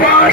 5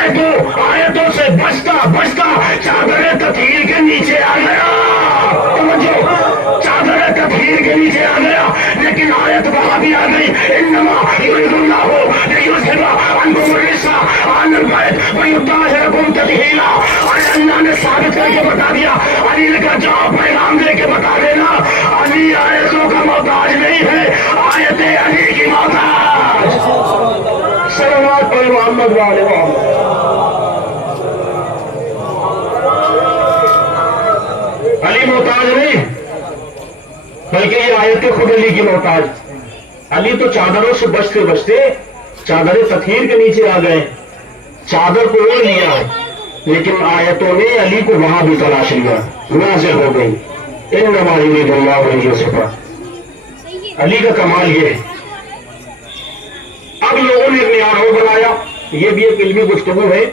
آیتوں سے بچتا بچتا چادر تطہیر کے نیچے آ گیا. چادر تطہیر کے نیچے آ گیا, لیکن آیت وہاں بھی آ گئی, انما یرید اللہ لیذھب عنکم الرجس اہل البیت ویطہرکم تطہیرا. اور اللہ نے ثابت کر کے بتا دیا, علی نے کہا جاؤ پیغام دے کے بتا دینا, علی آیتوں کا محتاج نہیں ہے, آیت علی کی محتاج. صلوات پر محمد وعلی محمد. علی محتاج نہیں, بلکہ یہ آیت خود علی کی محتاج. علی تو چادروں سے بچتے بچتے چادر تطہیر کے نیچے آ گئے, چادر کو اوڑھ لیا, لیکن آیتوں نے علی کو وہاں بھی تلاش لیا, نازل ہو گئی. انما یرید اللہ لیذھب. علی کا کمال یہ ہے. اب لوگوں نے ایک معیار اور بنایا, یہ بھی ایک علمی گفتگو ہے,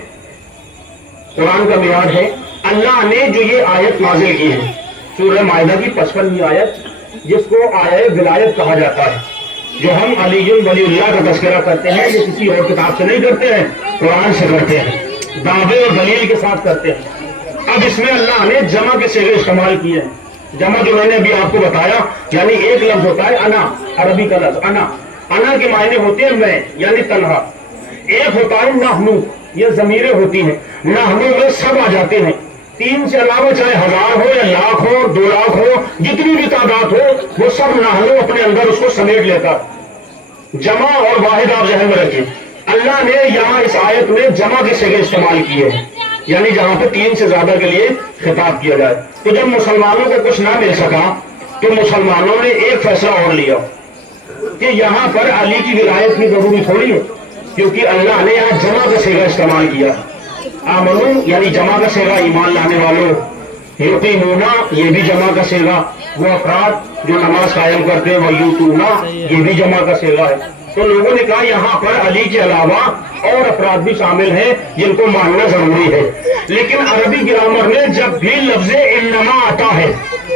قرآن کا معیار ہے. اللہ نے جو یہ آیت نازل کی ہے, سورہ مائدہ کی 55ویں آیت, جس کو آیت ولایت کہا جاتا ہے, جو ہم علی ولی اللہ کا تذکرہ کرتے ہیں, یہ کسی اور کتاب سے نہیں کرتے ہیں, قرآن سے کرتے ہیں, دعوے اور دلیل کے ساتھ کرتے ہیں. اب اس میں اللہ نے جمع کے صیغے استعمال کیے ہیں. جمع جو میں نے ابھی آپ کو بتایا, یعنی ایک لفظ ہوتا ہے انا, عربی کا لفظ انا. انا کے معنی ہوتے ہیں میں, یعنی تنہا. ایک ہوتا ہے نحنو, یہ ضمیریں ہوتی ہیں, نحنو میں سب آ جاتے ہیں. 3 سے علاوہ چاہے 1000 ہو یا لاکھ ہو 2 لاکھ ہو, جتنی بھی تعداد ہو, وہ سب نحنو اپنے اندر اس کو سمیٹ لیتا. جمع اور واحد آپ ذہن میں رکھیں. اللہ نے یہاں اس آیت میں جمع کے صیغے استعمال کیے ہیں, یعنی جہاں پہ 3 سے زیادہ کے لیے خطاب کیا جائے. تو جب مسلمانوں کو کچھ نہ مل سکا تو مسلمانوں نے ایک فیصلہ اور لیا کہ یہاں پر علی کی ولایت کی ضروری تھوڑی ہے, کیونکہ اللہ نے یہاں جمع کا صیغہ استعمال کیا. آمنو یعنی جمع کا صیغہ ایمان لانے والوں, یقیمونا یہ بھی جمع کا صیغہ, وہ افراد جو نماز قائم کرتے ہیں, ویوتونا یہ بھی جمع کا صیغہ ہے. تو لوگوں نے کہا یہاں پر علی کے علاوہ اور افراد بھی شامل ہیں جن کو ماننا ضروری ہے. لیکن عربی گرامر میں جب بھی لفظ انما آتا ہے,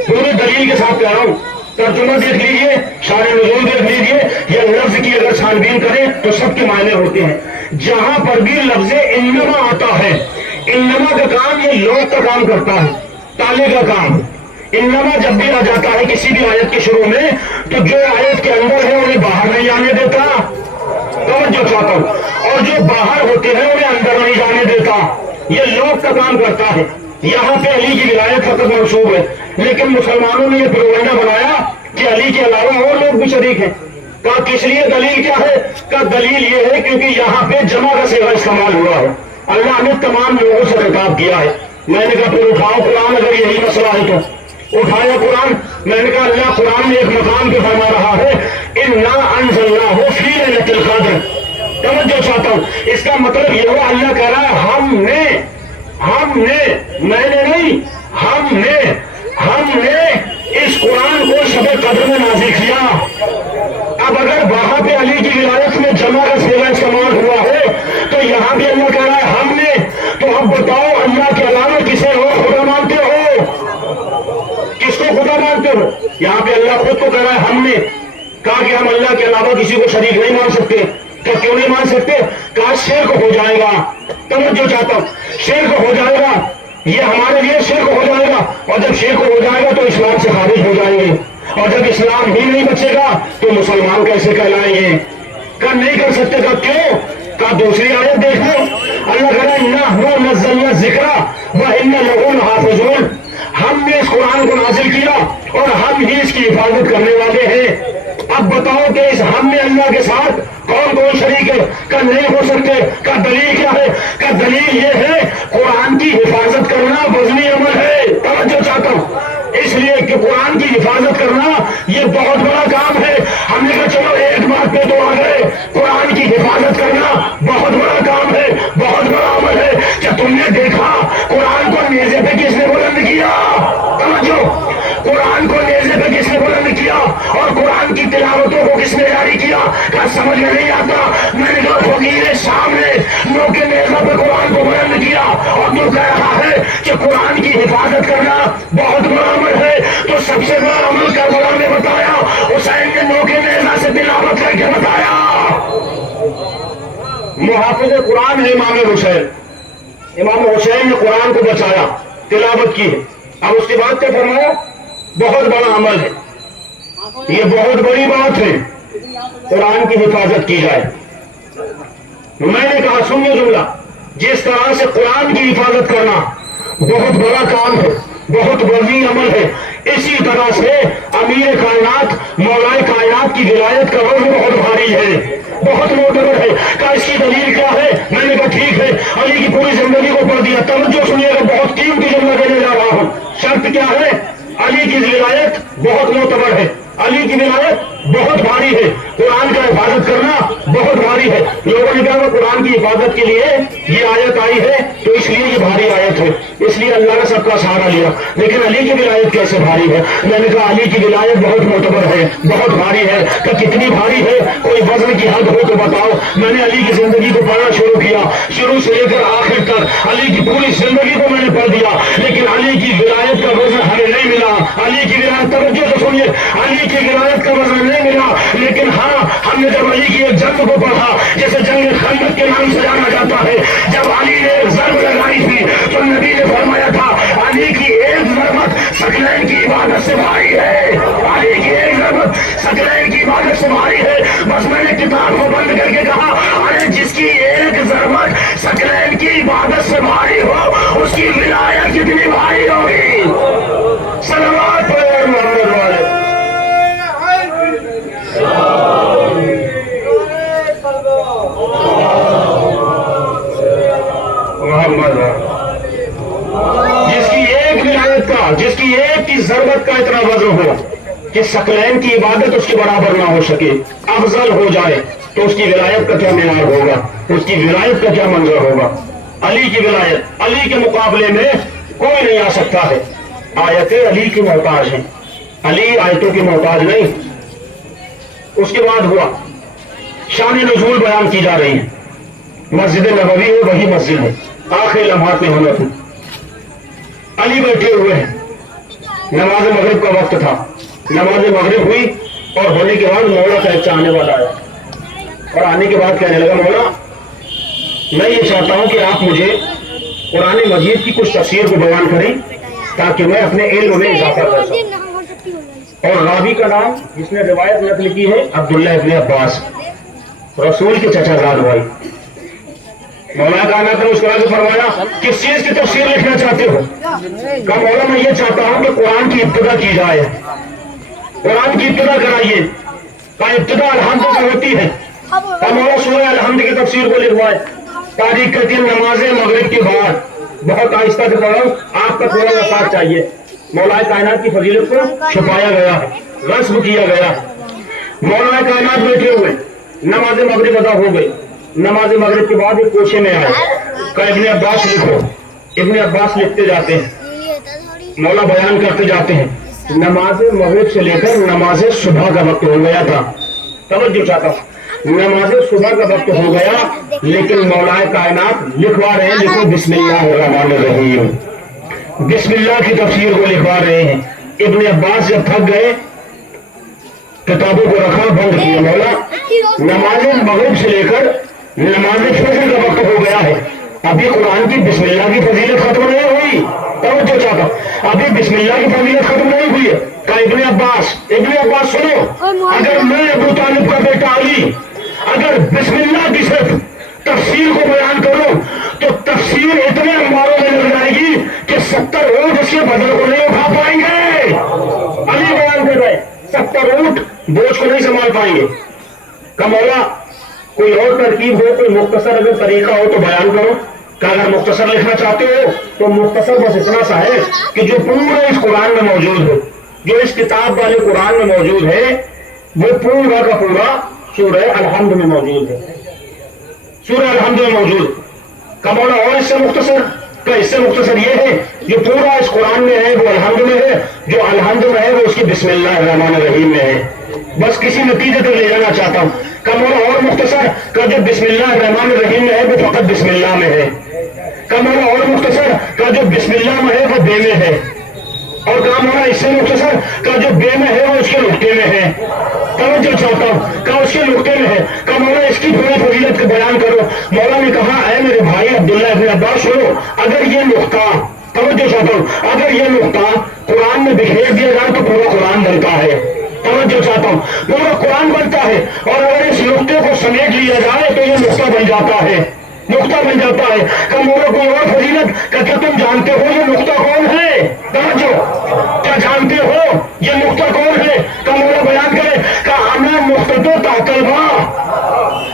پوری دلیل کے ساتھ کہہ رہا ہوں, ترجمہ دیکھ لیجئے, شان نزول دیکھ لیجئے, یا لفظ کی اگر چھانبین کریں تو سب کے معنی ہوتے ہیں. جہاں پر بھی لفظ انما آتا ہے, انما کا کام یہ لوگ کا کام کرتا ہے, تالے کا کام. انما جب بھی آ جاتا ہے کسی بھی آیت کے شروع میں, تو جو آیت کے اندر ہے انہیں باہر نہیں جانے دیتا, توجہ چاہتا ہوں, اور جو باہر ہوتے ہیں انہیں اندر نہیں جانے دیتا. یہ لوگ کا کام کرتا ہے. یہاں پہ علی کی ولایت فقط منسوب ہے, لیکن مسلمانوں نے یہ پروگنڈا بنایا کہ علی کے علاوہ اور لوگ بھی شریک ہیں. کہا کس لیے, دلیل کیا ہے؟ کہا دلیل یہ ہے کیونکہ یہاں پہ جمع کا صیغہ استعمال ہوا ہے. اللہ نے تمام لوگوں سے خطاب کیا ہے. میں نے کہا پھر اٹھاؤ قرآن, اگر یہی مسئلہ ہے تو اٹھایا قرآن. میں نے کہا اللہ قرآن میں ایک مقام پہ فرما رہا ہے انا انزلناہ فی لیلۃ القدر. توجہ چاہتا ہوں, اس کا مطلب یہ ہوا اللہ کہہ رہا ہے ہم نے, میں نے نہیں, ہم نے اس قرآن کو شب قدر میں نازل کیا. اب اگر وہاں پہ علی کی ولایت میں جمع کا صیغہ استعمال ہوا ہے تو یہاں بھی اللہ کہہ رہا ہے ہم نے. تو اب بتاؤ اللہ کے علاوہ کسے اور خدا مانتے ہو؟ کس کو خدا مانتے ہو؟ یہاں پہ اللہ خود کو کہہ رہا ہے ہم نے. کہا کہ ہم اللہ کے علاوہ کسی کو شریک نہیں مان سکتے. کہ کیوں نہیں مان سکتے؟ کہا شرک ہو جائے گا. توجہ چاہتا ہوں, شرک ہو جائے گا, یہ ہمارے لیے شرک ہو جائے گا, اور جب شرک ہو جائے گا تو اسلام سے خارج ہو جائیں گے, اور جب اسلام ہی نہیں بچے گا تو مسلمان کیسے کہلائیں گے؟ کہا نہیں کر سکتے. کہا کیوں؟ کہا دوسری آیت دیکھ لو, اللہ کہہ رہا ہے نحن نزلنا الذکر وإنا لہ لحافظون. ہم نے اس قرآن کو نازل کیا اور ہم ہی اس کی حفاظت کرنے والے ہیں. اب بتاؤ کہ اس ہم نے اللہ کے ساتھ کون کون شریک ہے؟ کہ نہیں ہو سکتے. کا دلیل کیا ہے؟ کا دلیل یہ ہے قرآن کی حفاظت کرنا وزنی عمل ہے. توجہ چاہتا ہوں, اس لیے کہ قرآن کی حفاظت کرنا یہ بہت بڑا کام ہے. ہم نے کہا چلو ایک بات پہ تو آ گئے, قرآن کی حفاظت کرنا بہت بڑا کام ہے, بہت بڑا عمل ہے. کیا تم نے دیکھا قرآن کو نیزے پہ کس نے بلند کیا؟ توجہ, قرآن کو نیزے پہ کس نے بلند کیا اور قرآن کی تلاوتوں کو کس نے جاری کیا؟ کیا سمجھ میں نہیں آتا؟ میں نے کہا فقیر شام نے نو کے نیزہ پہ قرآن کو بلند کیا اور تو کہہ رہا ہے کہ قرآن کی حفاظت کرنا بہت بڑا عمل ہے. تو سب سے بڑا عمل کربلا نے بتایا, حسین نے نو کے نیزہ سے تلاوت کر کے بتایا. محافظ قرآن ہے امام حسین, امام حسین نے قرآن کو بچایا، تلاوت کی ہے۔ اب اس کے بعد کیا فرمایا؟ بہت بڑا عمل ہے، یہ بہت بڑی بات ہے، قرآن کی حفاظت کی جائے۔ میں نے کہا سنیے جملہ، جس طرح سے قرآن کی حفاظت کرنا بہت بڑا کام ہے، بہت بڑی عمل ہے، اسی طرح سے امیر کائنات مولائے کائنات کی ولایت کا وزن بہت بھاری ہے، بہت معتبر ہے۔ کہا اس کی دلیل کیا ہے؟ میں نے کہا ٹھیک ہے، علی کی پوری زندگی کو پڑھ دیا، توجہ سنیے گا، بہت قیمتی جملہ دینے جا رہا ہوں۔ شرط کیا ہے؟ علی کی ولایت بہت معتبر ہے، علی کی ولایت بہت بھاری ہے، قرآن کا حفاظت کرنا بہت بھاری ہے۔ لوگوں نے کہا قرآن کی حفاظت کے لیے یہ آیت آئی ہے تو اس لیے یہ بھاری آیت ہے، اس لیے اللہ نے سب کا سہارا لیا، لیکن علی کی ولایت کیسے بھاری ہے؟ میں نے کہا علی کی ولایت بہت معتبر ہے، بہت بھاری ہے۔ کہ کتنی بھاری ہے؟ کوئی وزن کی حد ہو تو بتاؤ۔ میں نے علی کی زندگی کو پڑھنا شروع کیا، شروع سے لے کر آخر تک علی کی پوری زندگی کو میں نے پڑھ دیا، لیکن علی کی ولایت کا وزن ہمیں نہیں ملا۔ علی کی ولایت، توجہ سے سنیے، علی کی ولایت کا وزن نہیں ملا، لیکن ہاں ہم نے جب علی کی ایک جنگ کو پڑھا جسے جنگ خندق کے نام سے جانا جاتا ہے، جب علی نے ایک ضرب لگائی تھی تو نبی نے فرمایا تھا علی کی ایک ضربت ثقلین کی عبادت سے بھاری ہے، علی کی ایک ضربت ثقلین کی عبادت سے بھاری ہے۔ بس میں نے کتاب کو بند کر کے کہا ارے جس کی ایک ضربت ثقلین کی عبادت سے بھاری ہو اس کی ولایت کتنی بھاری ہوگی۔ صلوات پڑھو محمد والے۔ جس کی ایک ولایت کا، جس کی ایک کی ضرورت کا اتنا وزن ہو کہ ثقلین کی عبادت اس کے برابر نہ ہو سکے، افضل ہو جائے، تو اس کی ولایت کا کیا معیار ہوگا، اس کی ولایت کا کیا منظر ہوگا۔ علی کی ولایت، علی کے مقابلے میں کوئی نہیں آ سکتا ہے۔ آیتیں علی کی محتاج ہیں، علی آیتوں کی محتاج نہیں۔ اس کے بعد ہوا شان نزول بیان کی جا رہی ہے، مسجد نبوی ہے وہی مسجد ہے، آخری لمحات میں ہونا تھی، علی بیٹھے ہوئے ہیں، نماز مغرب کا وقت تھا، نماز مغرب ہوئی اور ہونے کے بعد مولا کا ایک چاہنے والا آیا اور آنے کے بعد کہنے لگا مولا میں یہ چاہتا ہوں کہ آپ مجھے قرآن مجید کی کچھ تفسیر کو بیان کریں تاکہ میں اپنے علم میں اضافہ کر سکوں۔ اور راوی کا نام جس نے روایت نقل کی ہے عبداللہ ابن عباس، رسول کے چچا زاد بھائی۔ مولا کائنات نے اس طرح سے فرمایا کس چیز کی تفسیر لکھنا چاہتے ہو؟ کہا مولا میں یہ چاہتا ہوں کہ قرآن کی ابتدا کی جائے، قرآن کی ابتدا کرائیے۔ کہا ابتدا الحمد سے ہوتی ہے، کہا مولا سورہ الحمد کی تفسیر کو لکھوائے۔ تاریخ کہتی ہے نماز مغرب کے بعد، بہت آہستہ سے پڑھو، آپ کا تھوڑا سا ساتھ چاہیے۔ مولا کائنات کی فضیلت کو چھپایا گیا ہے، غصب کیا گیا ہے۔ مولا کائنات بیٹھے ہوئے، نماز مغرب ادا ہو گئی، نماز مغرب کے بعد ایک کوشے میں آئے، کہا ابن عباس لکھو۔ ابن عباس لکھتے جاتے ہیں، مولا بیان کرتے جاتے ہیں۔ نماز مغرب سے لے کر نماز صبح کا وقت ہو گیا تھا، توجہ چاہتا ہوں، نماز صبح کا وقت ہو گیا لیکن مولا کائنات لکھوا رہے ہیں، لکھو بسم اللہ الرحمن الرحیم، بسم اللہ کی تفسیر کو لکھوا رہے ہیں۔ ابن عباس جب تھک گئے کتابوں کو رکھا، بند کیا۔ مولا نماز مغرب سے لے کر نماز فجر کا وقت ہو گیا ہے، ابھی قرآن کی بسم اللہ کی فضیلت ختم نہیں ہوئی، توجہ چاہتا ہوں، ابھی بسم اللہ کی فضیلت ختم نہیں ہوئی ہے۔ کہا ابن عباس سنو، اگر میں ابو طالب کا بیٹا علی اگر بسم اللہ کی صرف تفسیر کو بیان کروں تو تفسیر اتنے انباروں میں لگ جائے گی کہ 70 اونٹ اس کے بدل کو نہیں اٹھا پائیں گے۔ علی بیان کر رہے 70 اونٹ بوجھ کو نہیں سنبھال پائیں گے۔ کہ مولا کوئی اور ترکیب ہو، کوئی مختصر اگر طریقہ ہو تو بیان کرو۔ کہ اگر مختصر لکھنا چاہتے ہو تو مختصر بس اتنا سا ہے کہ جو پورا اس قرآن میں موجود ہے، جو اس کتاب والے قرآن میں موجود ہے، وہ پورا کا پورا سورہ الحمد میں موجود ہے، سورہ الحمد میں موجود۔ کہ مولا اور اس سے مختصر؟ کہ اس سے مختصر یہ ہے جو پورا اس قرآن میں ہے وہ الحمد میں ہے، جو الحمد میں ہے وہ اس کی بسم اللہ الرحمن الرحیم میں ہے۔ بس کسی نتیجے تک لے جانا چاہتا ہوں۔ کہ مولا اور مختصر؟ کہ جو بسم اللہ الرحمن الرحیم میں ہے وہ فقط بسم اللہ میں ہے۔ کہ مولا اور مختصر؟ کہ جو بسم اللہ میں ہے وہ بے میں ہے۔ اور کہا مولا اس سے مختصر؟ کہ جو بے میں ہے وہ اس کے نقطے میں ہے، توجہ چاہتا ہوں، کہ اس کے نقطے میں ہے۔ کہ مولا اس کی پوری فضیلت کو بیان کرو۔ مولا نے کہا اے میرے بھائی عبداللہ ابن عباس سنو، اگر یہ نقطہ توجہ چاہتا ہوں، اگر یہ نقطہ قرآن میں بکھیر دیا جائے تو پورا قرآن بنتا ہے، توجہ چاہتا ہوں، پورا قرآن بنتا ہے، اور اگر اس نقطے کو سمیٹ لیا جائے تو یہ نقطہ بن جاتا ہے، نقطہ بن جاتا ہے۔ کہ مولا کوئی اور فضیلت کہ کیا تم جانتے ہو یہ نقطہ کون ہے؟ توجہ، کیا جانتے ہو یہ نقطہ کون ہے؟ کہ مولا بیان کرے کہ انا نقطہ تحت الباء،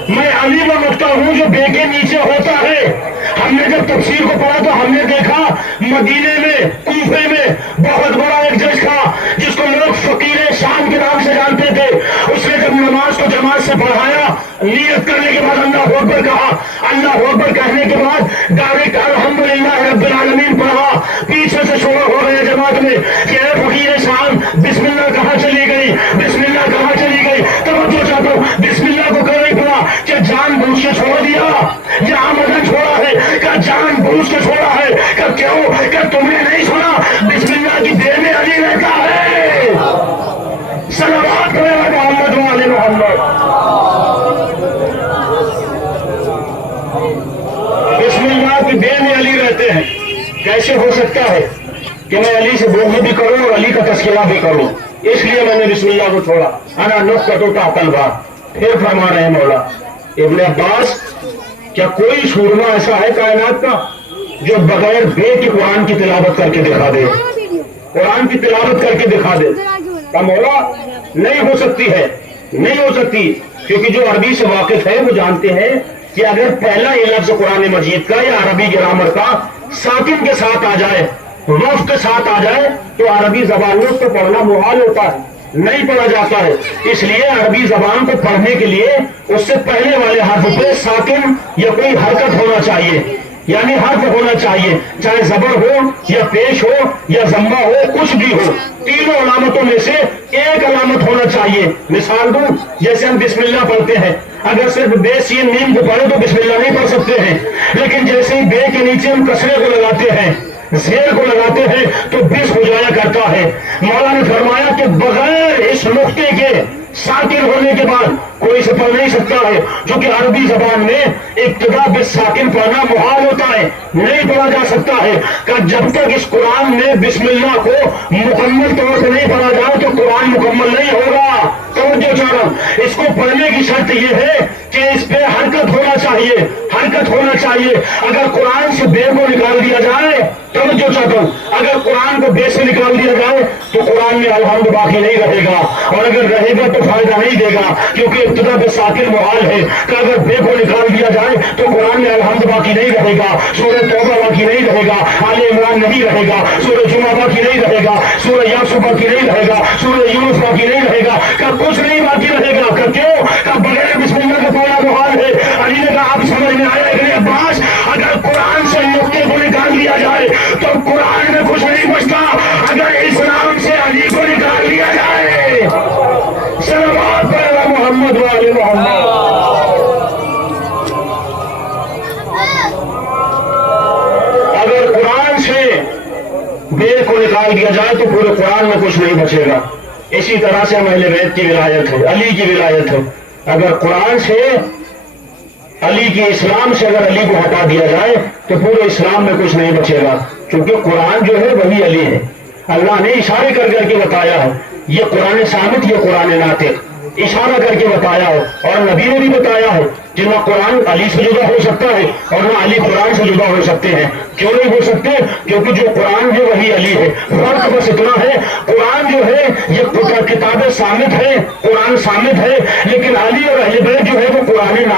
میں علی وہ نقطہ ہوں جو بے کے نیچے ہوتا ہے۔ ہم نے جب تفسیر کو پڑھا تو ہم نے دیکھا مدینے میں، کوفے میں بہت بڑا ایک جج تھا جس کو لوگ فقیر شام کے نام سے جانتے تھے۔ اس نے جب نماز کو جماعت سے پڑھایا، نیت کرنے کے بعد اللہ اکبر کہا، اللہ اکبر کہنے کے بعد ڈائریکٹ الحمدللہ رب العالمین پڑھا، پیچھے سے شور ہو گیا جماعت میں کہ اے فقیر شام بسم اللہ کہاں چلی گئی، بسم اللہ کہاں چلی گئی؟ توجہ چاہتا ہوں، بسم اللہ کو کہہ نہیں پڑا کہ جان بوجھ کے چھوڑ دیا یا آمدن چھوڑا ہے، کہ جان بوجھ کے چھوڑا ہے، کہ کیوں؟ کہ تم نے نہیں سنا بسم اللہ کی دیر میں علی رہتا ہے۔ صلوات کرے محمد و آل محمد۔ بسم اللہ کی دیر میں علی رہتے ہیں۔ کیسے ہو سکتا ہے کہ میں علی سے بولی بھی کروں اور علی کا تذکرہ بھی کروں؟ اس لیے میں نے بسم اللہ کو چھوڑا، انا نقطہ تحت الباء۔ پھر فرما رہے ہیں مولا ابن عباس، کیا کوئی سورما ایسا ہے کائنات کا جو بغیر بے کی قرآن کی تلاوت کر کے دکھا دے، قرآن کی تلاوت کر کے دکھا دے؟ کہ مولا نہیں ہو سکتی ہے، نہیں ہو سکتی، کیونکہ جو عربی سے واقف ہے وہ جانتے ہیں کہ اگر پہلا یہ لفظ قرآن مجید کا یا عربی گرامر کا ساکن کے ساتھ آ جائے، وقت کے ساتھ آ جائے تو عربی زبان میں اس کو پڑھنا محال ہوتا ہے، نہیں پڑھا جاتا ہے۔ اس لیے عربی زبان کو پڑھنے کے لیے اس سے پہلے والے حرف پہ ساکن یا کوئی حرکت ہونا چاہیے، یعنی حرف ہونا چاہیے، چاہے زبر ہو یا پیش ہو یا ضمہ ہو، کچھ بھی ہو، تینوں علامتوں میں سے ایک علامت ہونا چاہیے۔ مثال دوں، جیسے ہم بسم اللہ پڑھتے ہیں، اگر صرف بے سین میم کو پڑھے تو بسم اللہ نہیں پڑھ سکتے ہیں، لیکن جیسے ہی بے کے نیچے ہم کسرے کو لگاتے ہیں، زیر کو لگاتے ہیں تو بس ہو جایا کرتا ہے۔ مولا نے فرمایا کہ بغیر اس نقطے کے ساکن ہونے کے بعد کوئی اسے پڑھ نہیں سکتا ہے، کیونکہ عربی زبان میں ابتدا بس ساکن پڑھنا محال ہوتا ہے، نہیں پڑھا جا سکتا ہے۔ کہ جب تک اس قرآن میں بسم اللہ کو مکمل طور سے نہیں پڑھا جائے تو قرآن مکمل نہیں ہوگا۔ توجہ چاہ رہا ہوں، اس کو پڑھنے کی شرط یہ ہے کہ اس پہ حرکت ہونا چاہیے، حرکت ہونا چاہیے۔ اگر قرآن سے بے کو نکال دیا جائے، توجہ چاہتا ہوں، اگر قرآن کو بے سے نکال دیا جائے تو قرآن میں الحمد باقی نہیں رہے گا، اور اگر رہے گا تو فائدہ نہیں دے گا، کیونکہ ابتدا بے ساکن محال ہے۔ کہ اگر بے کو نکال دیا جائے تو قرآن میں الحمد باقی نہیں رہے گا، سورہ توبہ باقی نہیں رہے گا، آل عمران نہیں رہے گا، سورہ جمعہ باقی نہیں رہے گا، سورہ یاسین باقی نہیں رہے گا، سورہ یونس باقی نہیں رہے گا، کہ کچھ نہیں باقی رہے گا۔ کہ کیوں؟ کہ بغیر بسم اللہ کا پڑھنا محال ہے۔ علی نے کہا آپ سمجھ میں آیا ابن عباس، اگر قرآن سے نقطے کو نکال دیا جائے تو قرآن میں کچھ نہیں بچتا، اگر اسلام سے علی کو نکال دیا جائے۔ صلوات علی محمد و آل محمد۔ اگر قرآن سے بے کو نکال دیا جائے تو پورے قرآن میں کچھ نہیں بچے گا۔ اسی طرح سے اہل بیت کی ولایت ہے، علی کی ولایت ہے۔ اگر قرآن سے علی کی، اسلام سے اگر علی کو ہٹا دیا جائے تو پورے اسلام میں کچھ نہیں بچے گا، کیونکہ قرآن جو ہے وہی علی ہے۔ اللہ نے اشارے کر کر کے بتایا ہے، یہ قرآن صامت، یہ قرآن ناطق، اشارہ کر کے بتایا ہے، اور نبی نے بھی بتایا ہے کہ نہ قرآن علی سے جدا ہو سکتا ہے اور نہ علی قرآن سے جدا ہو سکتے ہیں۔ کیوں نہیں ہو سکتے؟ کیونکہ جو قرآن ہے وہی علی ہے۔ فرق بس اتنا ہے، قرآن جو ہے یہ کتاب صامت ہے، قرآن صامت ہے، لیکن علی اور اہل بیت جو ہے وہ قرآن